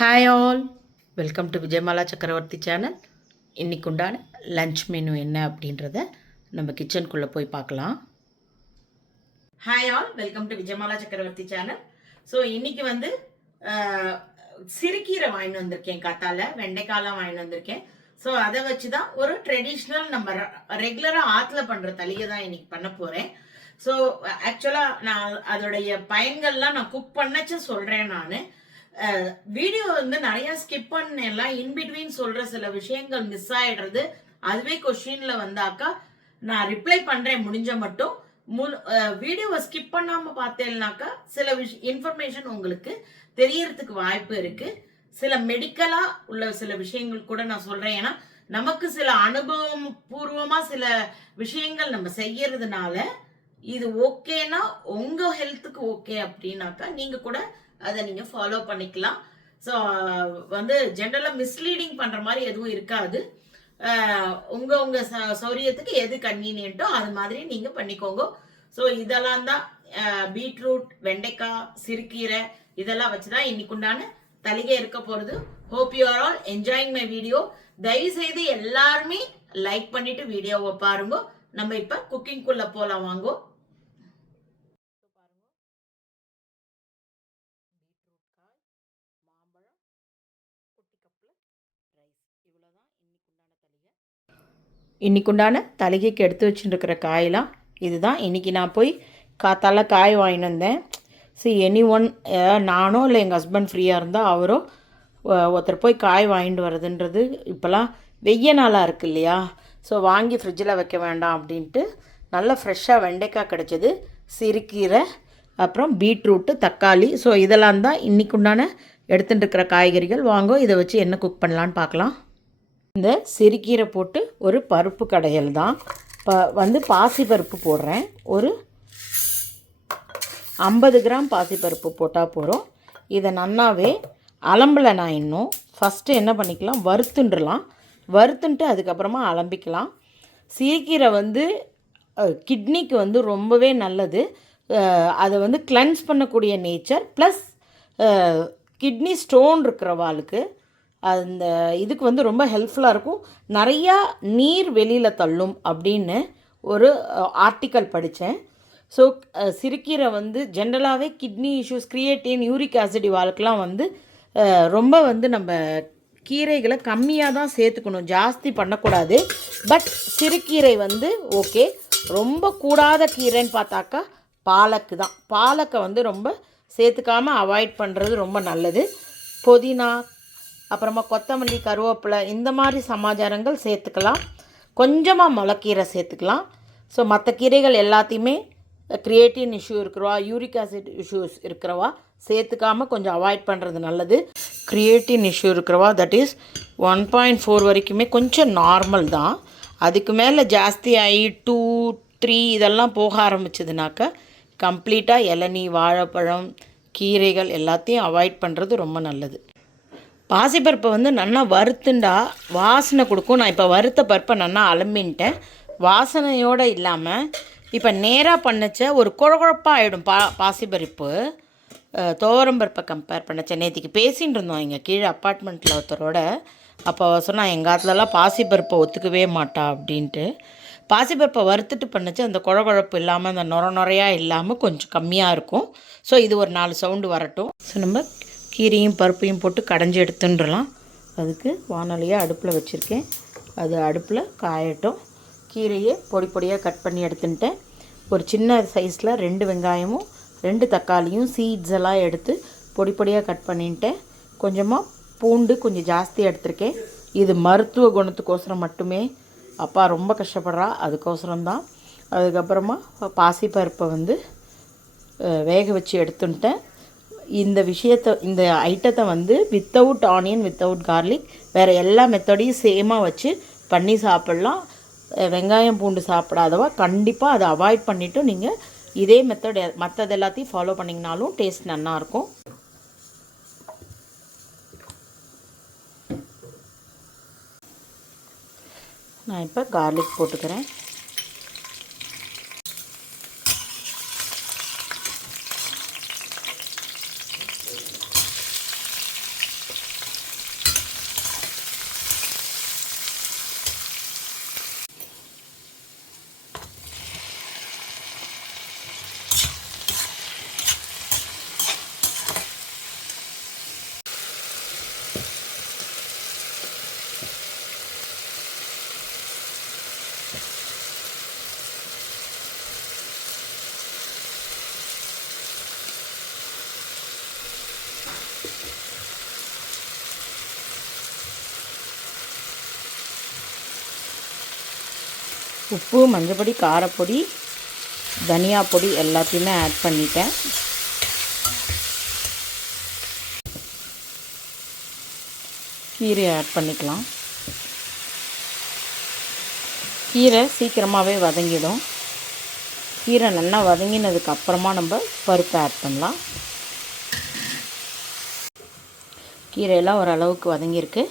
Hi all, welcome to Vijayamala சக்கரவர்த்தி channel. இன்றைக்கு உண்டான லன்ச் மெனு என்ன அப்படின்றத நம்ம கிச்சனுக்குள்ளே போய் பார்க்கலாம். Hi all, welcome to Vijayamala சக்கரவர்த்தி சேனல். ஸோ இன்றைக்கி வந்து சிறுகீரை வாங்கிட்டு வந்திருக்கேன். காத்தால வெண்டைக்காலாம் வாங்கிட்டு வந்திருக்கேன். ஸோ அதை வச்சு தான் ஒரு ட்ரெடிஷ்னல் நம்ம ரெகுலராக ஆற்றுல பண்ணுற தளிகை தான் இன்றைக்கி பண்ண போகிறேன். ஸோ ஆக்சுவலாக நான் அதோடைய பயன்கள்லாம் நான் குக் பண்ணச்சு சொல்கிறேன். நான் வீடியோ வந்து நிறைய ஸ்கிப் பண்ணலாம், இன்பிட்வீன் சொல்ற சில விஷயங்கள் மிஸ் ஆயிடுறது. அதுவே கொஸ்டின்ல வந்தாக்கா நான் ரிப்ளை பண்றேன் முடிஞ்ச மட்டும். வீடியோவை ஸ்கிப் பண்ணாம பார்த்தேன்னாக்கா சில இன்ஃபர்மேஷன் உங்களுக்கு தெரியறதுக்கு வாய்ப்பு இருக்கு. சில மெடிக்கலா உள்ள சில விஷயங்கள் கூட நான் சொல்றேன். ஏன்னா நமக்கு சில அனுபவம் பூர்வமா சில விஷயங்கள் நம்ம செய்யறதுனால இது ஓகேனா உங்க ஹெல்த்துக்கு ஓகே அப்படின்னாக்கா நீங்க கூட அதை நீங்கள் ஃபாலோ பண்ணிக்கலாம். ஸோ வந்து ஜென்ரலாக மிஸ்லீடிங் பண்ணுற மாதிரி எதுவும் இருக்காது. உங்கள் சௌரியத்துக்கு எது கன்வீனியன்ட்டோ அது மாதிரி நீங்கள் பண்ணிக்கோங்க. ஸோ இதெல்லாம் தான் பீட்ரூட், வெண்டைக்காய், சிறுகீரை இதெல்லாம் வச்சு தான் இன்னைக்குண்டான தளிகை இருக்க போகிறது. Hope you are all enjoying my video. தயவுசெய்து எல்லாருமே லைக் பண்ணிட்டு வீடியோவை பாருங்க. நம்ம இப்போ குக்கிங்குள்ளே போகலாம் வாங்கோ. இன்னைக்குண்டான தளிகைக்கு எடுத்து வச்சுருக்கிற காயெல்லாம் இதுதான். இன்றைக்கி நான் போய் காத்தால காய் வாங்கிட்டு வந்தேன். எனி ஒன், நானோ இல்லை எங்கள் ஹஸ்பண்ட் ஃப்ரீயாக இருந்தால் அவரோ ஒருத்தர் போய் காய் வாங்கிட்டு வர்றதுன்றது இப்போலாம் வெய்ய நாளாக இருக்குது இல்லையா? ஸோ வாங்கி ஃப்ரிட்ஜில் வைக்க வேண்டாம் அப்படின்ட்டு நல்லா ஃப்ரெஷ்ஷாக வெண்டைக்காய் கிடச்சிது, சிறுகீரை, அப்புறம் பீட்ரூட்டு, தக்காளி. ஸோ இதெல்லாம் தான் இன்றைக்குண்டான எடுத்துகிட்டு இருக்கிற காய்கறிகள். வாங்க இதை வச்சு என்ன குக் பண்ணலான்னு பார்க்கலாம். இந்த சிறுகீரை போட்டு ஒரு பருப்பு கடையல் தான். வந்து பாசிப்பருப்பு போடுறேன். ஒரு 50 கிராம் பாசிப்பருப்பு போட்டால் போகிறோம். இதை நன்னாவே அலம்பலை. நான் இன்னும் ஃபஸ்ட்டு என்ன பண்ணிக்கலாம், வறுத்துன்ட்டு அதுக்கப்புறமா அலம்பிக்கலாம். சிறுகீரை வந்து கிட்னிக்கு வந்து ரொம்பவே நல்லது. அதை வந்து கிளென்ஸ் பண்ணக்கூடிய நேச்சர், ப்ளஸ் கிட்னி ஸ்டோன் இருக்கிறவாளுக்கு அந்த இதுக்கு வந்து ரொம்ப ஹெல்ப்ஃபுல்லாக இருக்கும். நிறையா நீர் வெளியில் தள்ளும் அப்படின்னு ஒரு ஆர்டிக்கல் படித்தேன். ஸோ சிறுகீரை வந்து ஜென்ரலாகவே kidney issues, creatinine, uric acid வாழ்க்கெலாம் வந்து ரொம்ப வந்து நம்ம கீரைகளை கம்மியாக தான் சேர்த்துக்கணும், ஜாஸ்தி பண்ணக்கூடாது. பட் சிறுகீரை வந்து ஓகே. ரொம்ப கூடாத கீரைன்னு பார்த்தாக்கா பாலக்கு தான். பாலக்கை வந்து ரொம்ப சேர்த்துக்காமல் அவாய்ட் பண்ணுறது ரொம்ப நல்லது. புதினா, அப்புறமா கொத்தமல்லி, கருவேப்பிலை இந்த மாதிரி சமாச்சாரங்கள் சேர்த்துக்கலாம். கொஞ்சமாக முளைக்கீரை சேர்த்துக்கலாம். ஸோ மற்ற கீரைகள் எல்லாத்தையுமே கிரியேட்டின் இஷ்யூ இருக்கிறவா, யூரிக் ஆசிட் இஷ்யூஸ் இருக்கிறவா சேர்த்துக்காமல் கொஞ்சம் அவாய்ட் பண்ணுறது நல்லது. கிரியேட்டின் இஷ்யூ இருக்கிறவா தட் இஸ் 1.4 வரைக்குமே கொஞ்சம் நார்மல் தான். அதுக்கு மேலே ஜாஸ்தி ஆகி 2, 3 இதெல்லாம் போக ஆரம்பிச்சதுனாக்கா கம்ப்ளீட்டாக இளநீ, வாழைப்பழம், கீரைகள் எல்லாத்தையும் அவாய்ட் பண்ணுறது ரொம்ப நல்லது. பாசிப்பருப்பை வந்து நல்லா வறுத்துண்டா வாசனை கொடுக்கும். நான் இப்போ வறுத்த பருப்பை நல்லா அலம்பின்ட்டேன். வாசனையோடு இல்லாமல் இப்போ நேராக பண்ணச்ச ஒரு குழகுழப்பாக ஆகிடும். பாசிப்பருப்பு துவரம்பருப்பை கம்பேர் பண்ணச்ச. நேற்றுக்கு பேசிகிட்டு இருந்தோம் எங்கள் கீழே அப்பார்ட்மெண்ட்டில் ஒருத்தரோட. அப்போ சொன்னால் எங்கள் ஆத்துலலாம் பாசிப்பருப்பை ஒத்துக்கவே மாட்டா அப்படின்ட்டு. பாசிப்பருப்பை வறுத்துட்டு பண்ணச்சு அந்த குழகுழப்பு இல்லாமல், அந்த நுரையாக இல்லாமல் கொஞ்சம் கம்மியாக இருக்கும். ஸோ இது ஒரு 4 சவுண்டு வரட்டும். ஸோ நம்ம கீரையும் பருப்பையும் போட்டு கடைஞ்சி எடுத்துன்றலாம். அதுக்கு வானொலியாக அடுப்பில் வச்சுருக்கேன். அது அடுப்பில் காயட்டும். கீரையை பொடி பொடியாக கட் பண்ணி எடுத்துட்டேன். ஒரு சின்ன சைஸில் 2 வெங்காயமும் 2 தக்காளியும் சீட்ஸ் எல்லாம் எடுத்து பொடி பொடியாக கட் பண்ணிட்டேன். கொஞ்சமாக பூண்டு கொஞ்சம் ஜாஸ்தியாக எடுத்திருக்கேன். இது மருத்துவ குணத்துக்கோசரம் மட்டுமே. அப்பா ரொம்ப கஷ்டப்படுறா, அதுக்கோசரம்தான். அதுக்கப்புறமா பாசிப்பருப்பை வந்து வேக வச்சு எடுத்துட்டேன். இந்த ஐட்டத்தை வந்து வித்தவுட் ஆனியன், வித்தவுட் கார்லிக், வேறு எல்லா மெத்தடையும் சேமாக வச்சு பண்ணி சாப்பிட்லாம். வெங்காயம் பூண்டு சாப்பிடாதவா கண்டிப்பாக அதை அவாய்ட் பண்ணிவிட்டு நீங்கள் இதே மெத்தட் மற்றது எல்லாத்தையும் ஃபாலோ பண்ணிங்கனாலும் டேஸ்ட் நல்லாயிருக்கும். நான் இப்போ கார்லிக் போட்டுக்கிறேன். உப்பு, மஞ்சப்பொடி, காரப்பொடி, தனியா பொடி எல்லாத்தையுமே ஆட் பண்ணிட்டேன். கீரையை ஆட் பண்ணிக்கலாம். கீரை சீக்கிரமாகவே வதங்கிடும். கீரை நல்லா வதங்கினதுக்கு அப்புறமா நம்ம பருப்பை ஆட் பண்ணலாம். கீரையெல்லாம் ஓரளவுக்கு வதங்கியிருக்கு.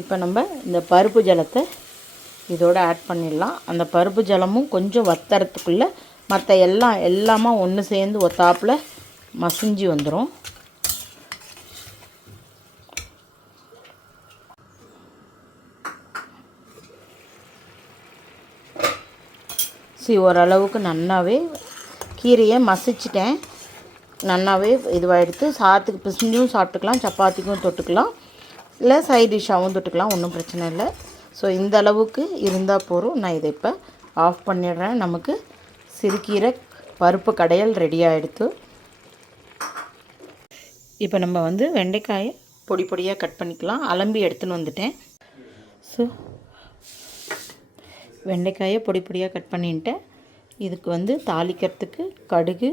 இப்போ நம்ம இந்த பருப்பு ஜலத்தை இதோடு ஆட் பண்ணிடலாம். அந்த பருப்பு ஜலமும் கொஞ்சம் வத்தறதுக்குள்ளே மற்ற எல்லாமே ஒன்று சேர்ந்து ஒத்தாப்பில் மசிஞ்சு வந்துடும். ஓரளவுக்கு நல்லாவே கீரையை மசிச்சிட்டேன். நல்லாவே இதுவாகிடுத்து. சாதத்துக்கு பிசைஞ்சும் சாப்பிட்டுக்கலாம், சப்பாத்திக்கும் தொட்டுக்கலாம், இல்லை சைட் டிஷ்ஷாகவும் தொட்டுக்கலாம், ஒன்றும் பிரச்சனை இல்லை. ஸோ இந்த அளவுக்கு இருந்தால் போதும். நான் இதை இப்போ ஆஃப் பண்ணிடுறேன். நமக்கு சிறுகீரை பருப்பு கடையல் ரெடி ஆகிடுத்து. இப்போ நம்ம வெண்டைக்காயை பொடி பொடியாக கட் பண்ணிக்கலாம். அலம்பி எடுத்துன்னு வந்துட்டேன். ஸோ வெண்டைக்காயை பொடி பொடியாக கட் பண்ணிட்டேன். இதுக்கு தாளிக்கிறதுக்கு கடுகு,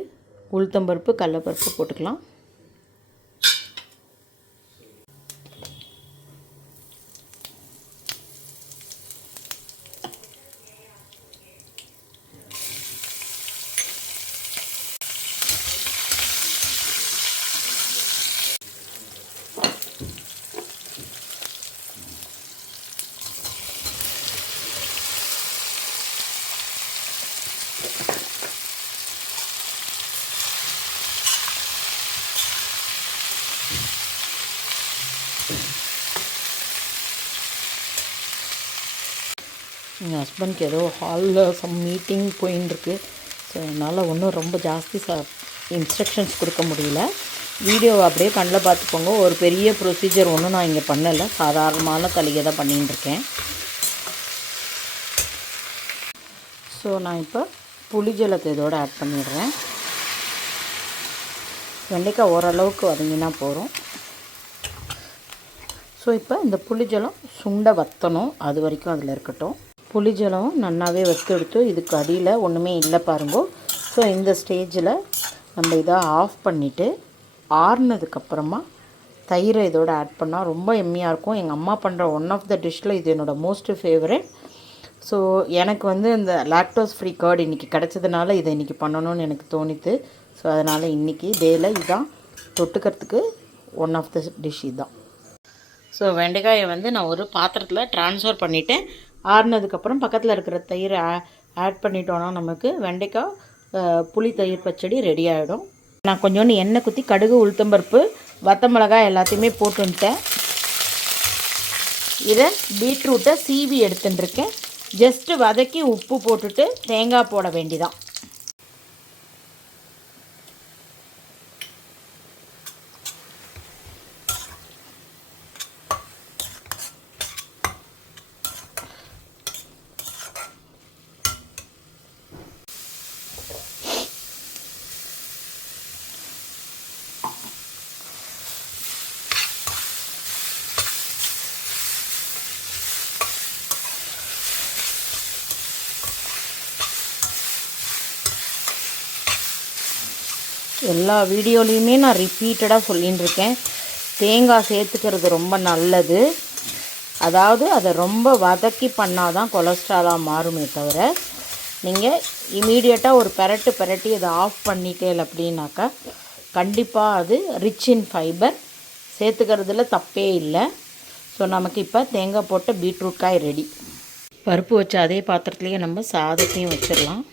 உளுத்தம்பருப்பு, கடலைப்பருப்பு போட்டுக்கலாம். எங்கள் ஹஸ்பண்ட்க்கு ஏதோ ஹாலில் சம் மீட்டிங் போயின்னு. ஸோ என்னால் ஒன்றும் ரொம்ப ஜாஸ்தி இன்ஸ்ட்ரக்ஷன்ஸ் கொடுக்க முடியல. வீடியோவை அப்படியே கண்ணில் பார்த்துக்கோங்க. ஒரு பெரிய ப்ரொசீஜர் ஒன்றும் நான் இங்கே பண்ணலை. சாதாரணமான தளிகை தான் பண்ணிகிட்டு இருக்கேன். ஸோ நான் இப்போ புளி ஜலத்தை இதோடு ஆட் பண்ணிடுறேன். வெண்டைக்காய் ஓரளவுக்கு வதங்கினா போகிறோம். ஸோ இப்போ இந்த புளிஜலம் சுண்டை வற்றணும். அது வரைக்கும் அதில் இருக்கட்டும். புளிஜலம் நல்லாவே வற்றெடுத்து இதுக்கு அடியில் ஒன்றுமே இல்லை பாருங்கோ. ஸோ இந்த ஸ்டேஜில் நம்ம இதை ஆஃப் பண்ணிவிட்டு ஆறுனதுக்கப்புறமா தயிரை இதோடு ஆட் பண்ணால் ரொம்ப எம்மியாக இருக்கும். எங்கள் அம்மா பண்ணுற ஒன் ஆஃப் த டிஷ்ஷில் இது என்னோடய மோஸ்ட் ஃபேவரட். ஸோ எனக்கு இந்த லாக்டோஸ் ஃப்ரீ கர்ட் இன்றைக்கி கிடச்சதுனால இதை இன்றைக்கி பண்ணணும்னு எனக்கு தோணித்து. ஸோ அதனால் இன்றைக்கி டேயில் இதுதான் தொட்டுக்கிறதுக்கு ஒன் ஆஃப் த டிஷ் இதுதான். ஸோ வெண்டைக்காயை நான் ஒரு பாத்திரத்தில் ட்ரான்ஸ்ஃபர் பண்ணிவிட்டேன். ஆறுனதுக்கப்புறம் பக்கத்தில் இருக்கிற தயிரை ஆட் பண்ணிட்டோன்னா நமக்கு வெண்டைக்காய் புளி தயிர் பச்சடி ரெடி ஆகிடும். நான் கொஞ்சோண்டு எண்ணெய் குத்தி கடுகு, உளுத்தம்பருப்பு, வத்த மிளகாய் எல்லாத்தையுமே போட்டுன்ட்டேன். இதை பீட்ரூட்டை சீவி எடுத்துட்டுருக்கேன். ஜஸ்ட்டு வதக்கி உப்பு போட்டுட்டு தேங்காய் போட வேண்டிதான். எல்லா வீடியோலையுமே நான் ரிப்பீட்டடாக சொல்லின்னு இருக்கேன், தேங்காய் சேர்த்துக்கிறது ரொம்ப நல்லது. அதாவது அதை ரொம்ப வதக்கி பண்ணால் தான் கொலஸ்ட்ராலாக மாறுமே தவிர, நீங்கள் இமீடியட்டாக ஒரு பெரட்டி அதை ஆஃப் பண்ணிட்டேன் அப்படின்னாக்கா கண்டிப்பாக அது ரிச் இன் ஃபைபர். சேர்த்துக்கிறதுல தப்பே இல்லை. ஸோ நமக்கு இப்போ தேங்காய் போட்ட பீட்ரூட் காய் ரெடி. பருப்பு வச்ச அதே பாத்திரத்துலேயே நம்ம சாதத்தையும் வச்சிடலாம்.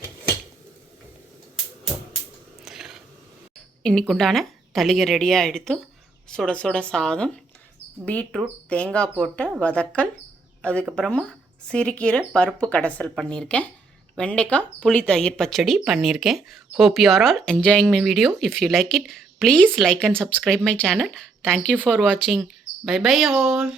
இன்றைக்கு உண்டான தளிகை ரெடியாக எடுத்து சுட சுட சாதம், பீட்ரூட் தேங்காய் போட்ட வதக்கல், அதுக்கப்புறமா சிறுகீரை பருப்பு கடைசல் பண்ணியிருக்கேன், வெண்டைக்காய் புளி தயிர் பச்சடி பண்ணியிருக்கேன். Hope you are all enjoying my video. If you like it, please like and subscribe my channel. Thank you for வாட்சிங். Bye bye all.